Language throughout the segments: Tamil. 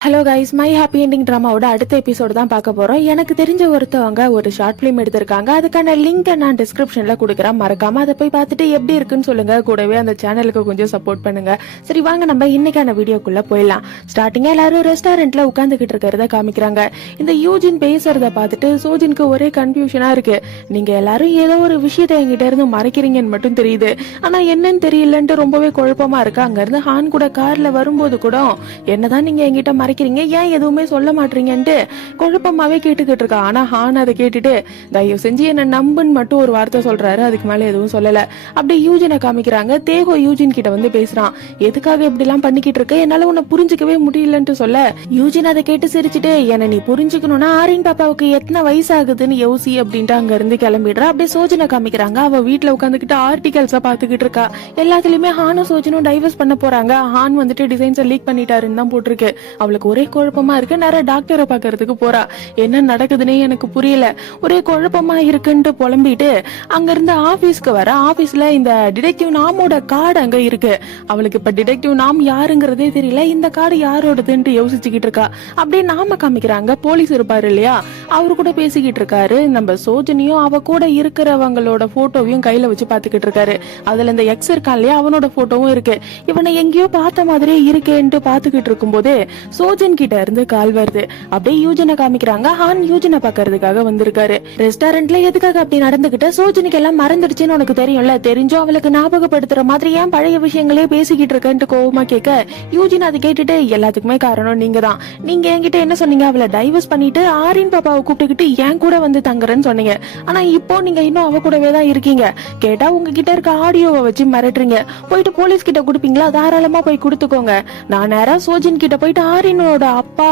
Hello guys, my happy ending ட்ராமாவோட அடுத்த எபிசோடு தான் பார்க்க போறோம். எனக்கு தெரிஞ்ச ஒருத்தவங்க ஒரு ஷார்ட் ஃபிலிம் எடுத்திருக்காங்க. அதுக்கான லிங்க் நான் டிஸ்கிரிப்ஷன்ல கொடுக்குறேன். மறக்காம அதை போய் பார்த்துட்டு எப்படி இருக்குன்னு சொல்லுங்க. கூடவே அந்த சேனலுக்கு கொஞ்சம் சப்போர்ட் பண்ணுங்க. சரி, வாங்க நம்ம இன்னைக்கான வீடியோக்குள்ள போயிடலாம். ஸ்டார்டிங்கா எல்லாரும் ரெஸ்டாரண்ட்ல உட்காந்துக்கிட்டு இருக்கிறத காமிக்கிறாங்க. இந்த யூஜின் பேசுறத பார்த்துட்டு சோஜினுக்கு ஒரே கன்ஃபியூஷனா இருக்கு. நீங்க எல்லாரும் ஏதோ ஒரு விஷயத்த என்கிட்ட இருந்து மறைக்கிறீங்கன்னு மட்டும் தெரியுது, ஆனா என்னன்னு தெரியலன்ட்டு ரொம்பவே குழப்பமா இருக்கு. அங்க இருந்து ஹான் கூட கார்ல வரும்போது கூட என்னதான் நீங்க என்கிட்ட மறைக்கிறீங்க, ஏன் எதுவுமே சொல்ல மாட்டீங்கன்ட்டு குழப்பமாவே கேட்டுக்கிட்டு இருக்கா. ஆனா ஹான் அதை கேட்டுட்டு தயவு செஞ்சு என்ன நம்புன்னு மட்டும் ஒரு வார்த்தை சொல்றாரு. அதுக்கு மேல எதுவும் சொல்லல. அப்படியே யூஜினை காமிக்கிறாங்க. தேகோ யூஜின் கிட்ட வந்து பேசுறான். எதுக்காக இப்படி எல்லாம் பண்ணிக்கிட்டு இருக்க, என்னால உன்னை புரிஞ்சுக்கவே முடியலன்ட்டு சொல்ல யூஜின் அதை கேட்டு சிரிச்சுட்டு என்ன நீ புரிஞ்சுக்கணும்னா ஆரின் பாப்பாவுக்கு எத்தனை வயசு ஆகுதுன்னு யோசி அப்படின்ட்டு அங்க இருந்து கிளம்பிடுறா. அப்படியே சோஜனை காமிக்கிறாங்க. அவ வீட்டுல உட்காந்துக்கிட்டு ஆர்டிகல்ஸா பாத்துக்கிட்டு இருக்கா. எல்லாத்துலயுமே ஹானும் சோஜனும் டைவர்ஸ் பண்ண போறாங்க. ஹான் வந்துட்டு டிசைன்ஸை லீக் பண்ணிட்டாருன்னு தான் போட்டிருக்கு. அவளுக்கு ஒரே குழப்பமா இருக்கு. நிறைய டாக்டரை பாக்குறதுக்கு போறா. என்ன நடக்குதுன்னே எனக்கு புரியல, ஒரே குழப்பமா இருக்குன்ட்டு புலம்பிட்டு அங்க இருந்து ஆபீஸ்க்கு வர. ஆபீஸ்ல இந்த டிடெக்டிவ் நாமோட கார்டு அங்க இருக்கு. அவளுக்கு இப்ப டிடெக்டிவ் நாம் யாருங்கிறதே தெரியல. இந்த கார்டு யாரோடதுன்ட்டு யோசிச்சுக்கிட்டு இருக்கா. அப்படியே நாம காமிக்கிறாங்க. போலீஸ் இருப்பாரு இல்லையா, அவரு கூட பேசிக்கிட்டு இருக்காரு. நம்ம சோஜனியும் அவ கூட இருக்கிறவங்களோட போட்டோவையும் கையில வச்சு பாத்துக்கிட்டு இருக்காரு. அதுல இந்த எக்ஸ் இருக்கான் இல்லையா, அவனோட போட்டோவும் இருக்கு. இவனை எங்கேயோ பார்த்த மாதிரியே இருக்கேன்ட்டு பாத்துக்கிட்டு இருக்கும் போது சோஜன் கிட்ட இருந்து கால் வருது. அப்படியே யூஜனை காமிக்கிறாங்க. ஹான் யூஜனை பாக்குறதுக்காக வந்திருக்காரு. ரெஸ்டாரண்ட்ல எதுக்காக அப்படி நடந்துகிட்ட, சோஜனுக்கு எல்லாம் மறந்துடுச்சுன்னு உனக்கு தெரியும்ல, தெரிஞ்சும் அவளுக்கு ஞாபகப்படுத்துற மாதிரி ஏன் பழைய விஷயங்களே பேசிக்கிட்டு இருக்கேன்ட்டு கோவமா கேட்க யூஜின் அதை கேட்டுட்டு எல்லாத்துக்குமே காரணம் நீங்க தான். நீங்க என்கிட்ட என்ன சொன்னீங்க, அவளை டைவர்ஸ் பண்ணிட்டு ஆரின் பாப்பாவை கூப்பிட்டுக்கிட்டு என் கூட வந்து தங்குறேன்னு சொன்னீங்க. ஆனா இப்போ நீங்க இன்னும் அவ கூடவே தான் இருக்கீங்க. கேட்டா உங்ககிட்ட இருக்க ஆடியோவை வச்சு மிரட்டுறீங்க. போயிட்டு போலீஸ் கிட்ட கொடுப்பீங்களா, தாராளமா போய் கொடுத்துக்கோங்க. நான் நேரா சோஜின் கிட்ட போயிட்டு ஆரினோட அப்பா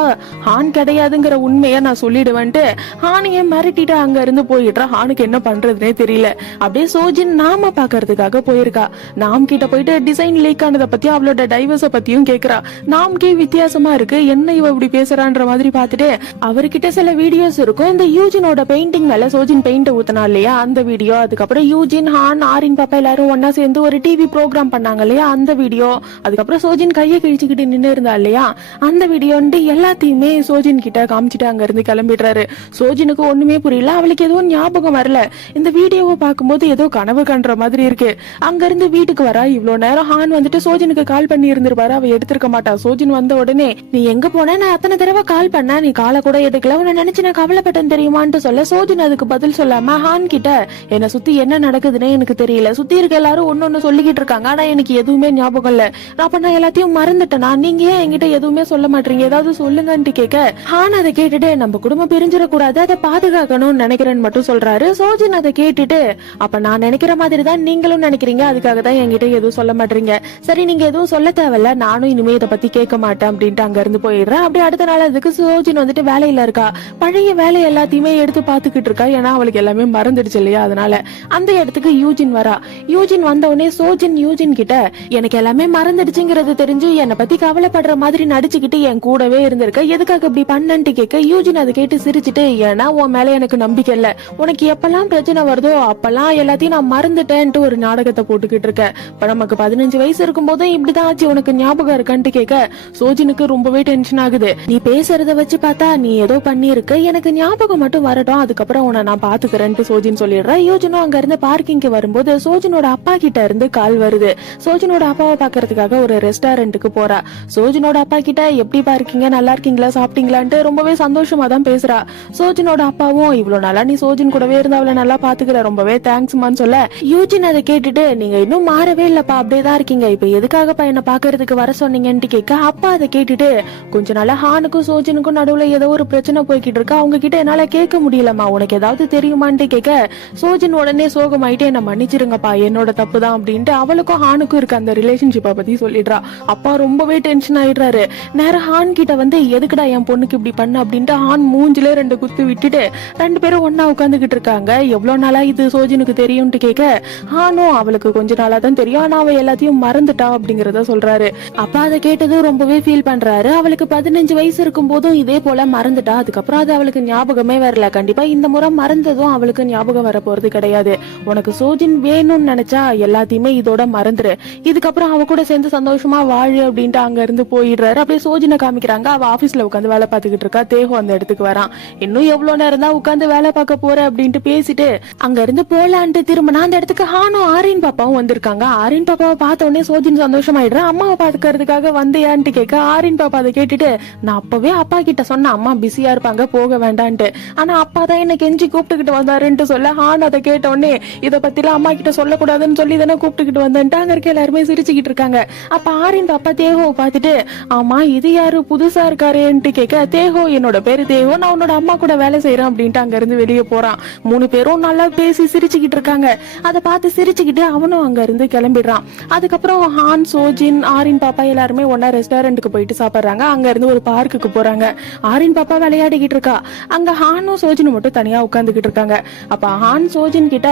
ஹான் கிடையாதுங்கிற உண்மையை நான் சொல்லிடுவேன்ட்டு ஹானையே மிரட்டிட்டு அங்க இருந்து போயிடுறா. ஹானுக்கு என்ன பண்றதுனே தெரியல. அப்படியே சோஜின் நாம பாக்குறதுக்காக போயிருக்கா. நாம் கிட்ட போயிட்டு டிசைன் லீக் ஆனதை பத்தி அவளோட டைவர்ஸ பத்தியும் கேக்குறா. நாம்கே வித்தியாசமா இருக்கு, என்ன இவ இப்படி பேசுறான்ற மாதிரி பாத்துட்டு அவர்கிட்ட சில வீடியோஸ் இருக்கும். இந்த யூஜினோட பெயிண்டிங் மேல சோஜின் பெயிண்ட் ஊத்தினா இல்லையா, அந்த வீடியோ. அதுக்கப்புறம் யூஜின் ஹான் ஆரின் பாப்பா எல்லாரும் ஒன்னா சேர்ந்து ஒரு டிவி ப்ரோக்ராம் பண்ணாங்க இல்லையா, அந்த வீடியோ. அதுக்கப்புறம் சோஜின் கையை கிழிச்சுக்கிட்டு நின்று இருந்தா இல்லையா, அந்த வீடியோ எல்லாத்தையுமே சோஜின் கிட்ட காமிச்சிட்டு அங்க இருந்து கிளம்பிடுறாரு. சோஜினுக்கு ஒண்ணுமே புரியல. அவளுக்கு எதுவும் ஞாபகம் வரல. இந்த வீடியோவை பார்க்கும்போது ஏதோ கனவு கண்ற மாதிரி இருக்கு. அங்க இருந்து வீட்டுக்கு வரா. இவ்வளவு நேரம் ஹான் வந்துட்டு சோஜனுக்கு கால் பண்ணி இருந்திருப்பாரு, அவ எடுத்திருக்க மாட்டா. சோஜின் வந்த உடனே நீ எங்க போன, நான் அத்தனை தடவை கால் பண்ண, நீ காலை கூட எடுக்கல, உன்னை நினைச்சு நான் கவலைப்பட்டேன் தெரியுமான்னு சொல்ல சோஜின் அதுக்கு பதில் சொல்லாம ஹான் கிட்ட என்ன சுத்தி என்ன நடக்குதுன்னே எனக்கு தெரியல, சுத்தி இருக்க எல்லாரும் ஒன்னொன்னு சொல்லிக்கிட்டு இருக்காங்க, ஆனா எனக்கு எதுவுமே ஞாபகம் இல்ல, நான் எல்லாத்தையும் மறந்துட்டேனா, நீங்க ஏன் என்கிட்ட எதுவுமே சொல்ல மாட்டீங்க, ஏதாவது சொல்லுங்கன்னு கேட்க ஹான் அதை கேட்டுட்டு நம்ம குடும்பம் பிரிஞ்சிடக்கூடாது, அதை பாதுகாக்கணும்னு நினைக்கிறேன்னு மட்டும் சொல்றாரு. சோஜின் அதை கேட்டுட்டு அப்ப நான் நினைக்கிற மாதிரி தான் நீங்களும் நினைக்கிறீங்க, அதுக்காக தான் என்கிட்ட எதுவும் சொல்ல மாட்டீங்க, சரி நீங்க எதுவும் சொல்ல தேவையில்ல, நானும் இனிமே இதை பத்தி கேட்க மாட்டேன் அப்படின்ட்டு அங்க இருந்து போயிடுறேன். அப்படி அடுத்த நாள் அதுக்கு சோஜின் வந்துட்டு வேலையில இருக்கா. பழைய வேலை எல்லாத்தையுமே எடுத்து பாத்துக்கிட்டு இருக்கா. ஏன்னா அவளுக்கு எல்லாமே மறந்துடுச்சு இல்லையா, அதனால அந்த இடத்துக்கு யூஜின் வரா. யூஜின் வந்த உடனே சோஜின் யூஜின் கிட்ட எனக்கு எல்லாமே மறந்துடுச்சுங்கிறது தெரிஞ்சு என்னை பத்தி கவலைப்படுற மாதிரி நடிச்சுக்கிட்டு என் கூடவே இருந்திருக்க, எதுக்காக இப்படி பண்ணன்ட்டு கேட்க யூஜின் அதை கேட்டு சிரிச்சுட்டு ஏன்னா உன் மேல எனக்கு நம்பிக்கை இல்ல, உனக்கு எப்பெல்லாம் பிரச்சனை வருதோ அப்பெல்லாம் எல்லாத்தையும் நான் மறந்துட்டேன்ட்டு ஒரு நாடகத்தை போட்டுக்கிட்டு இருக்க, இப்ப நமக்கு 15 வயசு இருக்கும் போதும் இப்படிதான் ஆச்சு, உனக்கு ஞாபகம் இருக்கான்ட்டு கேட்க சோஜினுக்கு ரொம்பவே டென்ஷன் ஆகுது. நீ பேசுறத வச்சு பார்த்தா நீ ஏதோ பண்ணி இருக்க, எனக்கு ஞாபகம் மட்டும் வரட்டும், அதுக்கப்புறம் உன்னை நான் பாத்துக்கிறேன்ட்டு சோஜின் சொல்லிடுற. யூஜினும் அங்க இருந்து பார்க்கிங்க்கு வரும்போது சோஜினோட அப்பா கிட்ட இருந்து கால் வருது. சோஜினோட அப்பாவை பாக்குறதுக்காக ஒரு ரெஸ்டாரண்ட்டுக்கு போறா. சோஜினோட அப்பா கிட்ட எப்படி இருக்கீங்க, நல்லா இருக்கீங்களா, சாப்பிட்டீங்களான்ட்டு ரொம்பவே சந்தோஷமா தான் பேசுறா. சோஜினோட அப்பாவும் இவ்வளவு நாளா நீ சோஜின் கூடவே இருந்து அவளை நல்லா பாத்துக்கிற, ரொம்பவே தேங்க்ஸ்மான்னு சொல்ல யூஜின் அதை கேட்டுட்டு நீங்க இன்னும் மாறவே இல்லப்பா, அப்படியேதான் இருக்கீங்க, இப்ப எதுக்காகப்பா என்ன பாக்குறதுக்கு வர சொன்னீங்கன்னு கேட்க அப்பா அதை கேட்டுட்டு கொஞ்ச நாளா ஹானுக்கும் சோஜனுக்கும் நடுவுல ஏதோ ஒரு பிரச்சனை போய்கிட்டு இருக்கு, அவங்க கிட்ட என்னால கேட்க முடியலமா, உனக்கு ஏதாவது தெரியுமான்ட்டு கேட்க சோஜன் உடனே சோகமாயிட்டு என்ன மன்னிச்சிருங்கப்பா, என்னோட தப்பு தான் அப்படின்ட்டு அவளுக்கும் ஹானுக்கும் இருக்க அந்த ரிலேஷன்ஷிப்பை பத்தி சொல்லிடுறா. அப்பா ரொம்பவே டென்ஷன் ஆயிடுறாரு. நேரம் ஹான் கிட்ட வந்து எதுக்குடா என் பொண்ணுக்கு இப்படி பண்ண அப்படின்ட்டு ஹான் மூஞ்சிலே 2 குத்து விட்டுட்டு 2 பேரும் ஒன்னா உட்காந்துக்கிட்டு இருக்காங்க. எவ்வளவு நாளா இது சோஜனுக்கு தெரியும்ட்டு கேட்க ஹானும் அவளுக்கு கொஞ்ச நாளா தான் தெரியும், ஆனா அவ எல்லாத்தையும் மறந்துட்டா அப்படிங்கறத சொல்றாரு. அப்பா அதை கேட்டதும் ரொம்பவே ஃபீல் பண்றாரு. அவளுக்கு 15 வயசு இருக்கும் போதும் இதே போல மறந்துட்டா, அதுக்கப்புறம் அது அவளுக்கு ஞாபகமே வரல, கண்டிப்பா இந்த முறை மறந்ததும் அவளுக்கு ஞாபகம் வர போறது கிடையாது, உனக்கு சோஜின் வேணும்னு நினைச்சா எல்லாத்தையுமே இதோட மறந்துரு, இதுக்கப்புறம் அவ கூட சேர்ந்து சந்தோஷமா வாழு அப்படின்ட்டு அங்க இருந்து போயிடுறாரு. அப்படியே சோஜனை சோஜனை காமிக்கிறாங்க. அவ ஆபீஸ்ல உட்காந்து வேலை பார்த்துக்கிட்டு இருக்கா. தேஹோ அந்த இடத்துக்கு வரான். இன்னும் எவ்வளவு நேரம் தான் உட்காந்து வேலை பார்க்க போற அப்படின்ட்டு பேசிட்டு அங்க இருந்து போலான்ட்டு திரும்பினா அந்த இடத்துக்கு ஹானும் ஆரின் பாப்பாவும் வந்திருக்காங்க. ஆரின் பாப்பாவை பார்த்த உடனே சோஜின் சந்தோஷமாயிடுறேன். அம்மாவை பாத்துக்கிறதுக்காக வந்தியான்ட்டு கேட்க ஆரின் பாப்பா அதை கேட்டுட்டு, நான் அப்பவே அப்பா கிட்ட சொன்ன அம்மா பிஸியா இருப்பாங்க போக வேண்டான்ட்டு, ஆனா அப்பா தான் என்ன கெஞ்சி கூப்பிட்டுக்கிட்டு வந்தாருன்ட்டு சொல்ல ஹான் அதை கேட்ட உடனே இதை பத்திலாம் அம்மா கிட்ட சொல்லக்கூடாதுன்னு சொல்லி தானே கூப்பிட்டுக்கிட்டு வந்தேன்ட்டு அங்க இருக்க எல்லாருமே சிரிச்சுக்கிட்டு இருக்காங்க. அப்ப ஆரின் பாப்பா தேஹோவை பார்த்துட்டு, ஆமா இது யாரு புதுசா இருக்காருன்ட்டு கேட்க, தேஹோ என்னோட பேரு தேஹோ, நான் உன்னோட அம்மா கூட வேலை செய்யறேன் அப்படின்ட்டு அங்க இருந்து வெளியே போறான். 3 பேரும் நல்லா பேசி சிரிச்சுக்கிட்டு இருக்காங்க. அதை பார்த்து சிரிச்சுக்கிட்டு அவனும் அங்க இருந்து கிளம்பிடுறான். அதுக்கப்புறம் ஹான், சோஜின், ஆரின் பாப்பா எல்லாருமே ஒன்னா ரெஸ்டாரண்ட்டுக்கு போயிட்டு சாப்பிடுறாங்க. அங்க இருந்து ஒரு பார்க்குக்கு போறாங்க. ஆரின் பாப்பா விளையாடிக்கிட்டு இருக்கா. அங்க ஹானும் சோஜினும் மட்டும் தனியா உட்காந்துக்கிட்டு இருக்காங்க. அப்ப ஹான் சோஜின் கிட்ட,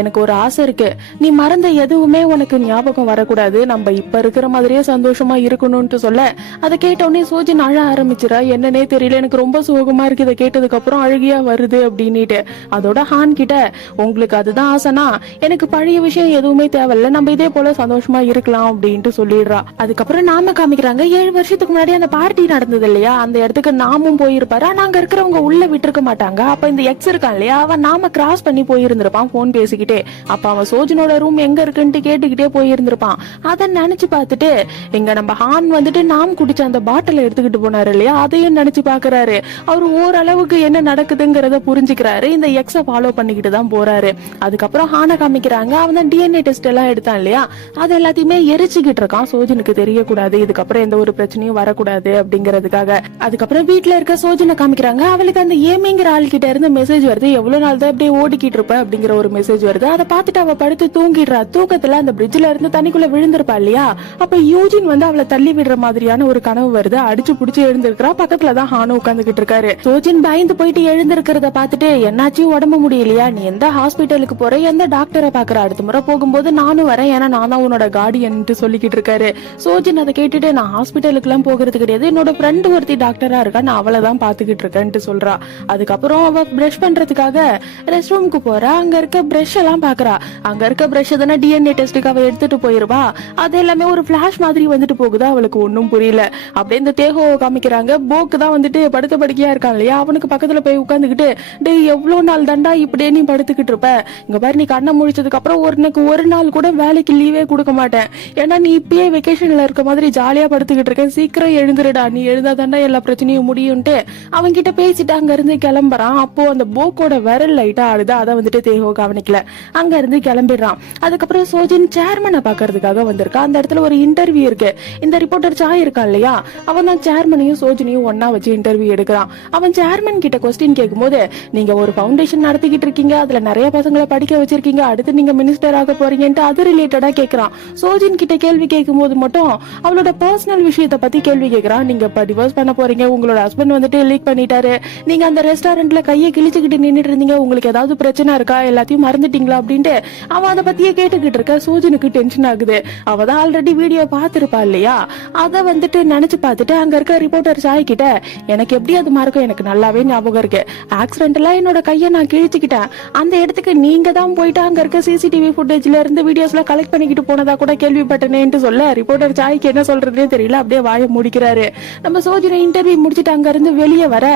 எனக்கு ஒரு ஆசை இருக்கு, நீ மறந்த எதுவுமே உனக்கு ஞாபகம் வரக்கூடாது, நம்ம இப்ப இருக்கிற மாதிரியே சந்தோஷமா இருக்கணும்னு சொல்ல, அதை கேட்ட உடனே சோஜின் அழ ஆரம்பிச்சிடா. என்னன்னே தெரியல, எனக்கு ரொம்ப சோகமா இருக்கு இதை கேட்டதுக்கு அப்புறம் அழுகியா வருது அப்படின்னுட்டு. அதோட ஹான் கிட்ட, உங்களுக்கு அதுதான் ஆசைனா எனக்கு பழைய விஷயம் எதுவுமே தேவையில்ல, நம்ம இதே போல சந்தோஷமா இருக்கலாம் அப்படின்ட்டு சொல்லிடுறா. அதுக்கப்புறம் நாம காமிக்கிறாங்க 7 வருஷத்துக்கு முன்னாடி அந்த பார்ட்டி நடந்தது இல்லையா, அந்த இடத்துக்கு நாமும் போயிருப்பாரு. ஆனா அங்க இருக்கிறவங்க உள்ள விட்டுருக்க மாட்டாங்க. அப்ப இந்த எக்ஸ் இருக்கான் இல்லையா, அவன் நாம கிராஸ் பண்ணி போயிருந்திருப்பான் போன் பேசிக்கிட்டே. அப்ப அவன் சோஜனோட ரூம் எங்க இருக்குன்னு கேட்டுக்கிட்டே போயிருந்திருப்பான். அதை நினைச்சு பார்த்துட்டு இங்க நம்ம ஹான் வந்துட்டு நாம் குடிச்ச அந்த பாட்டில எடுத்துக்கிட்டு போனாரு இல்லையா, அதையும் நினைச்சு பாக்குறாரு. அவர் ஓரளவுக்கு என்ன நடக்குதுங்கிறத புரிஞ்சுக்கிறாரு. இந்த எக்ஸ ஃபாலோ பண்ணிக்கிட்டு தான் போறாரு. அதுக்கப்புறம் ஹானை காமிக்கிறாங்க. அவன் தான் டிஎன்ஏ டெஸ்ட் எல்லாம் எடுத்தான் இல்லையா, அது எல்லாத்தையுமே எரிச்சுக்கிட்டு இருக்கான். சோஜனுக்கு தெரியக்கூடாது, இதுக்கப்புறம் எந்த ஒரு பிரச்சனையும் வரக்கூடாது அப்படிங்கறதுக்காக. அதுக்கப்புறம் வீட்டுல இருக்க சோஜனை காமிக்கிறாங்க. அவளுக்கு அந்த ஏமிங்கிற ஆள் கிட்ட இருந்து மெசேஜ் வருது, எவ்வளவு நாள் தான் அப்படியே ஓடிக்கிட்டு இருப்ப அப்படிங்கிற ஒரு மெசேஜ் வருது. அதை பார்த்துட்டு அவ படுத்து தூங்கிடுறா. தூக்கத்துல அந்த பிரிட்ஜ்ல இருந்து தண்ணிக்குள்ள விழுந்திருப்பா இல்லையா, அப்ப யூஜின் வந்து அவளை தள்ளி விடுற மாதிரியான ஒரு கனவு வருது. அடிச்சு புடிச்சு எழுந்திருக்கிறா. பக்கத்துலதான் ஹானு உட்காந்துக்கிட்டு இருக்காரு. சோஜின் பயந்து போயிட்டு எழுந்திருக்கிறத பார்த்துட்டு, என்னாச்சும் உடம்பு முடியலையா, நீ எந்த ஹாஸ்பிட்டலுக்கு போற, எந்த டாக்டரை பாக்குற, அடுத்த முறை போகும்போது நானும் வரேன், ஏன்னா நான் தான் உன்னோட கார்டியன் சொல்லிக்கிட்டு இருக்காரு. சோஜின் அதை கேட்டுட்டு, நான் ஹாஸ்பிட்டலுக்கு எல்லாம் போகிறது கிடையாது, என்னோட ஃப்ரெண்டு ஒருத்தி டாக்டரா இருக்கா, நான் அவளை தான் பாத்துக்கிட்டு இருக்கேன்ட்டு சொல்றா. அதுக்கப்புறம் அவ பிரஷ் பண்றதுக்காக ரெஸ்ட் ரூமுக்கு போறா. அங்க இருக்க பிரஷ் எல்லாம் பாக்குறா. அங்க இருக்க பிரஷ் தானே டிஎன்ஏ டெஸ்ட்டுக்கு அவ எடுத்துட்டு போயிருவா. அது எல்லாமே ஒரு பிளாஷ் மாதிரி வந்துட்டு போகுது. அவளுக்கு ஒன்னும் புரியல. அப்படியே இந்த தேஹோ காமிக்கிறாங்க. போக்கு தான் வந்துட்டு படுத்த படுக்கையா இருக்கான் இல்லையா, அவனுக்கு பக்கத்துல போய் உட்காந்துக்கிட்டு, டே எவ்வளவு நாள் தண்டா இப்படியே நீ படுத்துக்கிட்டு இருப்ப, இங்க பாரு நீ கண்ணை முடிச்சதுக்கு அப்புறம் ஒரு நாள் கூட வேலைக்கு லீவே கொடுக்க மாட்டேன், ஏன்னா நீ இப்பயே வெக்கேஷன்ல இருக்க மாதிரி ஜாலியா படுத்துக்கிட்டு இருக்க, சீக்கிரம் எழுந்துருடா, நீ எழுந்தா தாண்டா எல்லா பிரச்சனையும் முடியும்ட்டு அவங்க கிட்ட பேசிட்டு அங்க இருந்து கிளம்புறான். அப்போ அந்த போக்கோட விரல் லைட்டா ஆடுது. அதை வந்துட்டு தேஹோ கவனிக்கல. அங்க இருந்து கிளம்பிடுறான். அதுக்கப்புறம் சோஜின் சேர்மனை பாக்குறதுக்காக வந்திருக்கா. அந்த இடத்துல ஒரு இன்டர்வியூ இருக்கு. இந்த ரிப்போர்ட்டர் சாய் இருக்கான் இல்லையா, அவன் தான் சேர்மனையும் சோஜினையும் ஒன்னா வச்சு இன்டர்வியூ எடுக்கிறான். அவன் சேர்மன் கிட்ட கொஸ்டின் கேட்கும்போது, நீங்க ஒரு ஃபவுண்டேஷன் நடத்திக்கிட்டு இருக்கீங்க, அதுல நிறைய பசங்களை படிக்க வச்சிருக்கீங்க, அடுத்து நீங்க மினிஸ்டர் ஆக போறீங்கன்ட்டு அது ரிலேட்டடா கேக்குறான். சோஜின் கிட்ட கேள்வி கேட்கும் போது மட்டும் அவளோட பர்சனல் விஷயத்த பத்தி கேள்வி கேட்கறான். நீங்க இப்ப டிவோர்ஸ் பண்ண போறீங்க, உங்களோட ஹஸ்பண்ட் வந்துட்டு லீக் பண்ணிட்டாரு, நீங்க அந்த ரெஸ்டாரண்ட்ல கையை கிழிச்சுக்கிட்டு நின்னுட்டு இருந்தீங்க, உங்களுக்கு ஏதாவது பிரச்சனை இருக்கா, எல்லாத்தையும் மறந்துட்டீங்களா அப்படின்ட்டு அவன் அதை பத்தியே கேட்டுக்கிட்டு இருக்க. சோஜனுக்கு டென்ஷன் ஆகுது. அவதான் ஆல்ரெடி வீடியோ பாத்துருப்பா இல்லையா, அதை வந்துட்டு நினைச்சு பார்த்துட்டு அங்க இருக்க ரிப்போர்ட்டர் சாய் கிட்ட, எனக்கு எப்படி அது மறக்கும், எனக்கு நல்லாவே ஞாபகம் இருக்கு, ஆக்சிடென்ட்ல என்னோட கையை நான் கிழிச்சுக்கிட்டேன், அந்த இடத்துக்கு நீங்க தான் போயிட்டு அங்க இருக்க சிசிடிவி ஃபுட்டேஜ்ல இருந்து வீடியோஸ்ல கலெக்ட் பண்ணிக்கிட்டு போனதா கூட கேள்விப்பட்டனேன்னு சொல்ல, ரிப்போர்ட்டர் சாய்க்கு என்ன சொல்றதுனே தெரியல. அப்படியே வாயை முடிக்கிறாரு. நம்ம சோஜனை இன்டர்வியூ முடிச்சுட்டு அங்க இருந்து வெளியே வர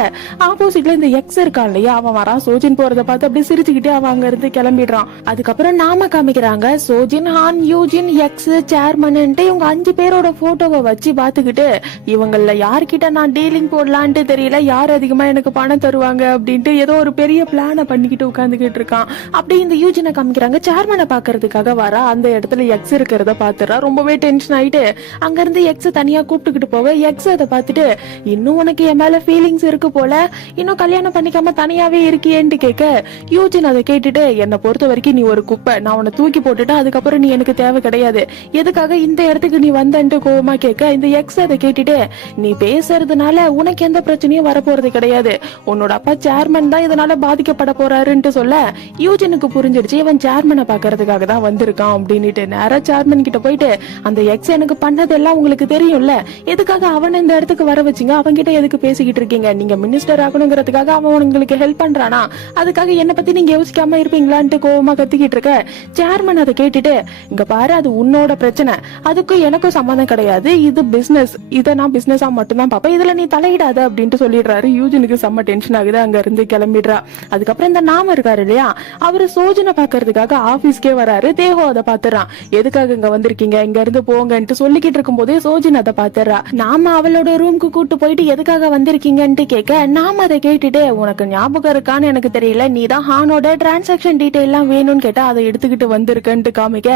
ஆப்போசிட்ல இந்த எக்ஸ் இருக்கான் இல்லையா, அவன் வரான். சோஜின் போறத பார்த்து அப்படியே சிரிச்சுக்கிட்டு அவன் அங்க இருந்து கிளம்பிடுறான். அதுக்கப்புறம் நாம காமிக்கிறாங்க. சோஜின், ஹான், யூஜின், எக்ஸ், சேர்மன் இவங்க 5 பேரோட போட்டோவை வச்சு பாத்துக்கிட்டு, இவங்கள யார்கிட்ட நான் டீலிங் போடலான்ட்டு தெரியல, யார் அதிகமா எனக்கு பணம் தருவாங்க அப்படின்ட்டு ஏதோ ஒரு பெரிய பிளான பண்ணிக்கிட்டு உட்காந்துக்கிட்டு இருக்கான். அப்படி இந்த யூஜினை காமிக்கிறாங்க. சேர்மனை பாக்குறதுக்காக வர அந்த இடத்துல எக்ஸ் இருக்கிறத பாத்துறா. ரொம்பவே டென்ஷன் ஆயிட்டு அங்க இருந்து எக்ஸ் தனியா கூப்பிட்டுக்கிட்டு போக, எக்ஸ் அதை பார்த்துட்டு, இன்னும் உனக்கு என் மேல ஃபீலிங்ஸ் இருக்கு போல, இன்னும் கல்யாணம் பண்ணிக்காம தனியாவே இருக்கியேன்னு கேட்க, யூஜின் அதை கேட்டுட்டு, என்னை பொறுத்த வரைக்கும் நீ ஒரு குப்பை, நான் உன்னை தூக்கி போட்டுட்டு அதுக்கப்புறம் நீ எனக்கு தேவை கிடையாது, எதுக்காக இந்த இடத்துக்கு நீ வந்தன்ட்டு கோவமா கேட்க, இந்த எக்ஸ் அதை கேட்டுட்டு, நீ பேசுறதுனால உனக்கு எந்த பிரச்சனையும் வரப்போறது கிடையாது, உன்னோட அப்பா சேர்மன் தான் இதனால பாதிக்கப்பட போறாருன்னு சொல்ல, யூஜினுக்கு புரிஞ்சிடுச்சு இவன் சேர்மனை பாக்குறதுக்காக தான் வந்திருக்கான் அப்படின்னுட்டு நேரா சேர்மன் கிட்ட போயிட்டு, அந்த எக்ஸ் எனக்கு பண்ணதெல்லாம் உங்களுக்கு தெரியும்ல, எதுக்காக அவன் இந்த இடத்துக்கு வர வச்சிங்க, அவன்கிட்ட எதுக்கு பேசிக்கிட்டு இருக்கீங்க, நீங்க மினிஸ்டர் ஆகணுங்கிறதுக்காக அவன் உங்களுக்கு ஹெல்ப் பண்றானா, அதுக்காக என்ன பத்தி நீங்க யோசிக்காம இருப்பீங்களான்ட்டு கோவமா கத்திக்கிட்டு இருக்க. சேர்மன் அதை கேட்டுட்டு, இங்க பாரு அது உன்னோட பிரச்சனை, அதுக்கும் எனக்கும் சம்மந்தம் கிடையாது, இது பிசினஸ், இதை நான் நான் பிசினஸா மட்டும் தான் பாப்பேன், இதுல நீ தலையிடாத அப்படின்ட்டு சொல்லிடுறாரு. யூஜினுக்கு செம்ம டென்ஷன் ஆகுது. அங்க இருந்து கிளம்பிடுறா. அதுக்கப்புறம் இந்த நாம இருக்காரு இல்லையா, அவரு சோஜனை பாக்குறதுக்காக ஆபீஸ்க்கே வராரு. தேஹோ அதை பாத்துறான். எதுக்காக இங்க வந்திருக்கீங்க, இங்க இருந்து போங்கன்ட்டு சொல்லிக்கிட்டு இருக்கும் போதே சோஜன் அதை பாத்துறா. நாம அவளோட ரூம்க்கு கூட்டு போயிட்டு எதுக்காக வந்திருக்கீங்கன்ட்டு கேட்க, நாம அதை கேட்டுட்டு உனக்கு ஞாபகம் இருக்கான்னு எனக்கு தெரியல, நீ தான் ஹானோட டிரான்சாக்சன் டீடைல் எல்லாம் வேணும்னு கேட்டா அதை எடுத்துக்கிட்டு வந்திருக்கன்ட்டு காமிக்க,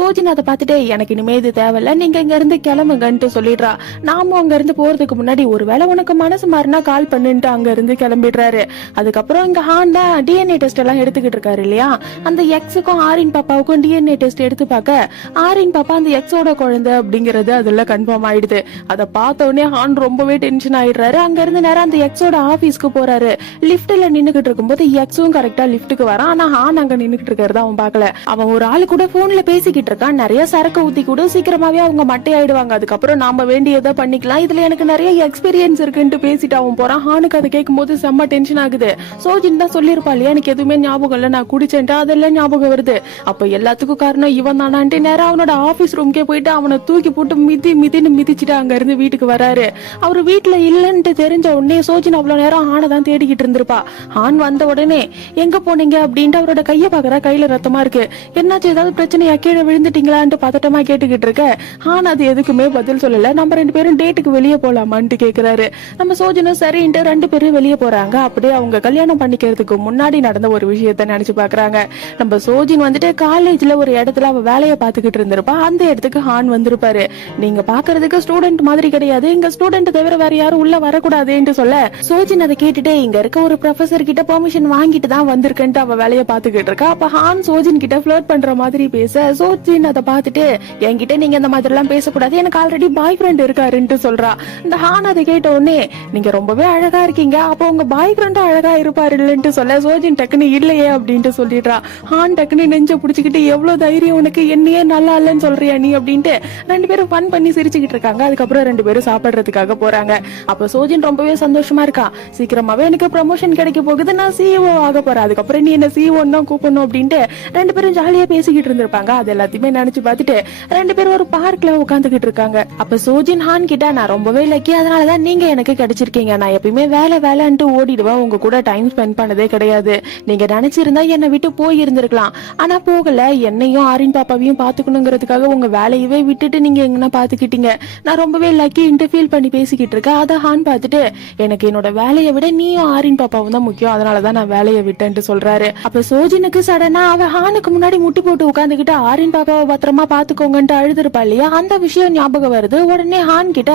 சோஜன் அதை பார்த்துட்டு எனக்கு இனிமே இது தேவையில்ல, நீங்க இங்க இருந்து கிளம்புங்கன்ட்டு சொல்லிடுறா. நாம அங்க இருந்து போறதுக்கு முன்னாடி ஒருவேளை உனக்கு மனசு மாறினா கால் பண்ணுன்ட்டு அங்க இருந்து கிளம்பிடுறாரு. அதுக்கப்புறம் இங்க ஹான் தான் டிஎன்ஏ டெஸ்ட் எல்லாம் எடுத்துக்கிட்டு இருக்காரு இல்லையா, அந்த எக்ஸுக்கும் ஆரின் பாப்பாவுக்கும் டிஎன்ஏ டெஸ்ட் எடுத்து பார்க்க ஆரின் பாப்பா அந்த எக்ஸோட குழந்தை அப்படிங்கறது அதுல கன்ஃபார்ம் ஆயிடுது. அதை பார்த்த உடனே ஹான் ரொம்பவே டென்ஷன் ஆயிடுறாரு. அங்க இருந்து நேரம் அந்த எக்ஸோட ஆபீஸ்க்கு போறாரு. லிப்ட்ல நின்னுகிட்டு இருக்கும்போது எக்ஸும் கரெக்டா லிப்டுக்கு வரான். ஆனா ஹான் அங்க நின்னுகிட்டு இருக்கிறத அவன் பாக்கல. அவன் ஒரு ஆளு கூட போன்ல பேசிக்கிட்டு இருக்கான். நிறைய சரக்கு ஊத்தி கூட சீக்கிரமாவே அவங்க மட்டை ஆயிடுவாங்க, அதுக்கப்புறம் நாம வேண்டியதை பண்ணிக்கலாம், இதுல எனக்கு நிறைய எக்ஸ்பீரியன்ஸ் இருக்குன்னு பேசிட்டு அவன் போறான். ஹானுக்கு அதை கேட்கும் போது செம்ம டென்ஷன் ஆகுது. சோஜின் தான் சொல்லிருப்பா இல்லையா, எனக்கு எதுவுமே ஞாபகம் இல்ல, நான் குடிச்சேன்ட்டு அதெல்லாம் ஞாபகம் வருது, அப்ப எல்லாத்துக்கும் காரணம் இவன் தானான்ட்டு நேரம் அவனோட ஆபீஸ் ரூம்கே போயிட்டு அவனை தூக்கி போட்டு மிதின்னு மிதிச்சுட்டு அங்க இருந்து வீட்டுக்கு வராரு. அவரு வீட்டுல இல்லன்ட்டு தெரிஞ்ச உடனே சோஜின் அவ்வளவு நேரம் ஹானை தான் தேடிக்கிட்டு இருந்திருப்பா. ஹான் வந்த உடனே எங்க போனீங்க அப்படின்ட்டு அவரோட கைய பாக்குற, கையில ரத்தமா இருக்கு, என்னாச்சு ஏதாவது பிரச்சனையா, கீழே விழுந்துட்டீங்களான்ட்டு பதட்டமா கேட்டுக்கிட்டு இருக்க. ஹான் அது எதுக்குமே பதில் சொல்லல. நம்ம ரெண்டு பேரும் டேட்டுக்கு வெளியே போலாமான்ட்டு கேக்குறாரு. நம்ம சோஜனும் சரின்ட்டு ரெண்டு பேரும் வெளியே போறாங்க. அப்படியே அவங்க கல்யாணம் பண்ணிக்கிறதுக்கு முன்னாடி நடந்த ஒரு விஷயத்த நினைச்சு பாக்குறாங்க. நம்ம சோஜின் வந்துட்டு காலேஜ்ல ஒரு இடத்துல அவ வேலையை பாத்துக்கிட்டு இருந்திருப்பா. அந்த இடத்துக்கு ஹான் வந்திருப்பாரு. நீங்க பாக்குறதுக்கு ஸ்டூடெண்ட் மாதிரி கிடையாது, இங்க ஸ்டூடெண்ட் தவிர வேற யாரும் உள்ள வரக்கூடாதுன்னு சொல்ல, சோஜின் அதை கேட்டுட்டு இங்க இருக்க ஒரு ப்ரொஃபசர் கிட்ட பெர்மிஷன் வாங்கிட்டு தான் வந்திருக்கேன்ட்டு அவ வேலையை பாத்துக்கிட்டு இருக்கா. அப்ப ஹான் சோஜின் கிட்ட ஃபிளர்ட் பண்ற மாதிரி பேச, சோஜின் அதை பாத்துட்டு என்கிட்ட நீங்க இந்த மாதிரி எல்லாம் பேசக்கூடாது, எனக்கு ஆல்ரெடி பாய் ஃப்ரெண்ட் இருக்காருன்ட்டு சொல்றா. இந்த ஹான் அதை கேட்ட உடனே நீங்க ரொம்பவே அழகா இருக்கீங்க, அப்போ உங்க பாய் ஃப்ரெண்டும் அழகா இருப்பாரு இல்லன்ட்டு சொல்ல, சோஜின் டக்குன்னு இல்லையே அப்படின்ட்டு சொல்லிடுறா. ஹான் டக்குன்னு நெஞ்ச புடிச்சுக்கிட்டு எவ்வளவு தைரியம் உனக்கு, என்னையே நல்லா இல்லன்னு சொல்றியா நீ அப்படின்ட்டு ரெண்டு பேரும் ஃபன் பண்ணி சிரிச்சுக்கிட்டு இருக்காங்க. அதுக்கப்புறம் ரெண்டு பேரும் சாப்பிடுறதுக்காக போறாங்க. அப்ப சோஜின் ரொம்பவே சந்தோஷமா இருக்கா. சீக்கிரமாவே எனக்கு ப்ரமோஷன் கிடைக்க போகுது, நான் சிஇஓ ஆக போறேன், அதுக்கப்புறம் நீ என்ன சிஇஓ தான் கூப்பிடணும் அப்படின்ட்டு ரெண்டு பேரும் ஜாலியா பேசிக்கிட்டு இருந்திருப்பாங்க. அது எல்லாத்தையுமே நினைச்சு பார்த்துட்டு ரெண்டு பேரும் ஒரு பார்க்ல உட்காந்துக்கிட்டு இருக்காங்க. அப்ப சோஜின் ஹான் கிட்ட நான் ரொம்பவே லக்கி, அதனாலதான் நீங்க எனக்கு கிடைச்சிருக்கீங்க, நான் எப்பயுமே வேலைன்ட்டு ஓடிடுவேன், உங்க கூட டைம் ஸ்பெண்ட் பண்ணதே கிடையாது, நீங்க நினைச்சிருந்தா என்னை விட்டு போய் இருந்திருக்கலாம், ஆனா போகல, என்னையும் ஆரின் பாப்பாவையும் பாத்துக்கணுங்கிறதுக்காக உங்க வேலையவே விட்டுட்டு நீங்க எங்கன்னா பாத்துக்கிட்டீங்க, நான் ரொம்பவே லக்கின்ட்டு ஃபீல் பண்ணி பேசிக்கிட்டு இருக்கேன். அத ஹான் பார்த்துட்டு எனக்கு என்னோட வேலையை விட நீயும் ஆரின் பாப்பாவும் தான் முக்கியம், அதனாலதான் நான் வேலையை விட்டேன்ட்டு சொல்றாரு. அப்ப சோஜினுக்கு சடனா அவ ஹானுக்கு முன்னாடி முட்டி போட்டு உட்காந்துக்கிட்டு ஆரின் பாப்பாவை பத்திரமா பாத்துக்கோங்கன்ட்டு அழுதுருப்பா இல்லையா, அந்த விஷயம் ஞாபகம் வருது. உடனே ஹான் கிட்ட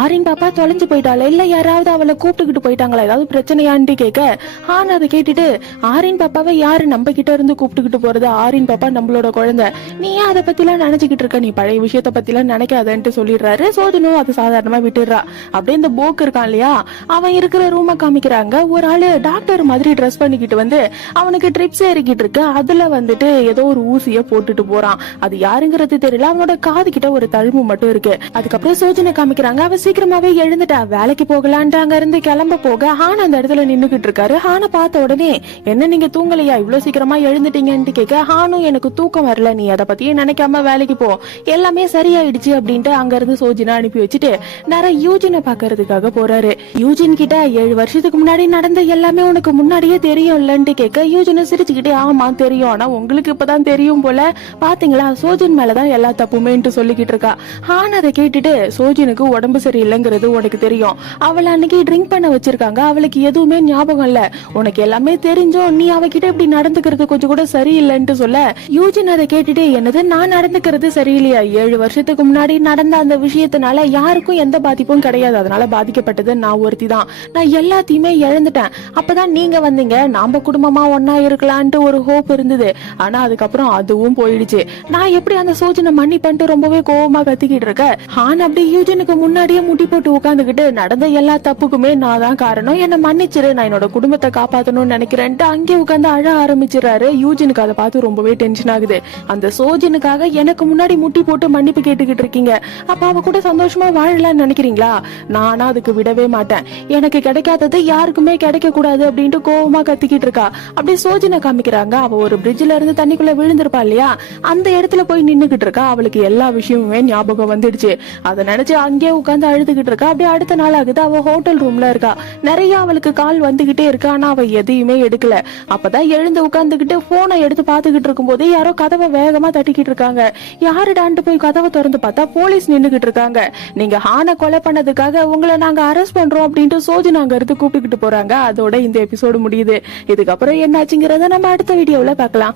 ஆரின் பாப்பா தொலைஞ்சு போயிட்டாளா, இல்ல யாராவது அவளை கூப்பிட்டுக்கிட்டு போயிட்டாங்களா, ஏதாவது பிரச்சனையான்ட்டு கேட்க, ஹான் அதை கேட்டுட்டு ஆரின் பாப்பாவை யாரு நம்ம கிட்ட இருந்து கூப்பிட்டுக்கிட்டு போறது, ஆரின் பாப்பா நம்மளோட குழந்தை, நீ ஏன் அதை பத்தி எல்லாம் நினைச்சுக்கிட்டு இருக்க, நீ பழைய விஷயத்த பத்தி எல்லாம் நினைக்காதன்ட்டு சொல்லிடுறாரு. சோஜனும் அது சாதாரணமா விட்டுடுறா. அப்படியே இந்த போக் இருக்கான் இல்லையா, அவன் இருக்கிற ரூம காமிக்கிறாங்க. ஒரு ஆளு டாக்டர் மாதிரி ட்ரெஸ் பண்ணிக்கிட்டு வந்து அவனுக்கு ட்ரிப்ஸ் ஏறிக்கிட்டு இருக்கு, அதுல வந்துட்டு ஏதோ ஒரு ஊசிய போட்டுட்டு போறான். அது யாருங்கிறது தெரியல, அவனோட காது கிட்ட ஒரு தழும்பு மட்டும் இருக்கு. அதுக்கப்புறம் சோஜனை காமிக்கிறாங்க. அவ சீக்கிரமாவே எழுந்துட்டா, வேலைக்கு போகலான்ட்டு அங்க இருந்து கிளம்ப போக ஹான் அந்த இடத்துல நின்னுகிட்டு இருக்காரு. ஹானை பார்த்த உடனே என்ன நீங்க தூங்கலையா, இவ்வளவு சீக்கிரமா எழுந்துட்டீங்கன்னு கேட்க, ஹானும் எனக்கு தூக்கம் வரல, நீ அதை பத்தியே நினைக்காம வேலைக்கு போ, எல்லாமே சரியாயிடுச்சு அப்படின்ட்டு அங்க இருந்து சோஜினை அனுப்பி வச்சுட்டு நேரம் யூஜினை பாக்குறதுக்காக போறாரு. யூஜின் கிட்ட 7 வருஷத்துக்கு முன்னாடி நடந்த எல்லாமே உனக்கு முன்னாடியே தெரியும் இல்லன்ட்டு கேட்க, யூஜினை சிரிச்சுக்கிட்டே ஆமா தெரியும், ஆனா உங்களுக்கு இப்பதான் தெரியும் போல, பாத்தீங்களா சோஜின் மேலதான் எல்லா தப்புமேன்ட்டு சொல்லிக்கிட்டு இருக்கா. ஹான் அதை கேட்டுட்டு சோஜினுக்கு உடம்பு சரியில்லைங்கிறது உனக்கு தெரியும், அவளை அன்னைக்கு ட்ரிங்க் பண்ண வச்சிருக்காங்க, அவளுக்கு எதுவுமே ஞாபகம் இல்ல, உனக்கு எல்லாமே தெரிஞ்சோ நீ அவகிட்ட இப்படி நடந்துக்கிறது கொஞ்சம் கூட சரியில்லைன்ட்டு சொல்ல, யூஜின் அதை கேட்டுட்டு என்னது நான் நடந்துக்கிறது சரியில்லையா, 7 வருஷத்துக்கு முன்னாடி நடந்த அந்த விஷயத்தினால யாருக்கும் எந்த பாதிப்பும் கிடையாது, அதனால பாதிக்கப்பட்டது நான் ஒருத்தி தான், நான் எல்லாத்தையுமே இழந்துட்டேன், அப்பதான் நீங்க வந்தீங்க, நாம குடும்பமா ஒன்னா இருக்கலான்ட்டு ஒரு ஹோப் இருந்தது, ஆனா அதுக்கப்புறம் அதுவும் போயிடுச்சு, நான் எப்படி அந்த சோஜனை மன்னி பண்ணிட்டு ரொம்பவே கோவமா கத்திக்கிட்டு இருக்க. ஹான் அப்படி யூஜினுக்கு முன்னாடியே முட்டி போட்டு உட்காந்துக்கிட்டு நடந்த எல்லா தப்புக்குமே நான் தான் காரணம், என்ன மன்னிச்சிரு, நான் என்னோட குடும்பத்தை காப்பாத்தணும்னு நினைக்கிறேன்ட்டு அங்கே உட்காந்து அழ ஆரம்பிச்சிடறாரு. யூஜினுக்கு அதை பார்த்து ரொம்பவே டென்ஷன் ஆகுது. அந்த சோஜனுக்காக எனக்கு முன்னாடி முட்டி போட்டு மன்னிப்பு கேட்டுக்கிட்டு இருக்கீங்க, அப்ப அவ கூட சந்தோஷமா வாழலாம்னு நினைக்கிறீங்களா, நானா அதுக்கு விடவே மாட்டேன், எனக்கு கிடைக்காதது யாருக்குமே கிடைக்க கூடாது அப்படின்ட்டு கோவமா கத்திக்கிட்டு இருக்கா. அப்படி சோஜனை காமிக்கிறாங்க. அவ ஒரு பிரிட்ஜ்ல இருந்து தண்ணிக்குள்ள விழுந்திருப்பா இல்லையா, அந்த இடத்துல போய் நின்னுகிட்டு இருக்கா. அவளுக்கு எல்லா விஷயமுமே ஞாபகம் வந்துடுச்சு. அதை நினைச்சு அங்கே உட்காந்து அழுதுகிட்டு இருக்கா. அப்படியே அடுத்த நாள் ஆகுது, அவ ஹோட்டல் ரூம்ல இருக்கா. நிறைய அவளுக்கு கால் வந்துகிட்டே இருக்கு, ஆனா அவ எதையுமே எடுக்கல. அப்பதான் எழுந்து உட்காந்துக்கிட்டு போனை எடுத்து பாத்துக்கிட்டு இருக்கும் போது யாரோ கதவை வேகமா தட்டிக்கிட்டு இருக்காங்க. யாருடான்ட்டு போய் கதவை திறந்து பார்த்தா போலீஸ் நின்னுகிட்டு இருக்காங்க. நீங்க ஹானை கொலை பண்ணதுக்காக உங்களை நாங்க அரெஸ்ட் பண்றோம் அப்படின்ட்டு சோஜனா அங்க இருந்து கூப்பிட்டுக்கிட்டு போறாங்க. அதோட இந்த எபிசோடு முடியுது. இதுக்கப்புறம் என்னாச்சுங்கிறத நம்ம அடுத்த வீடியோல பார்க்கலாம்.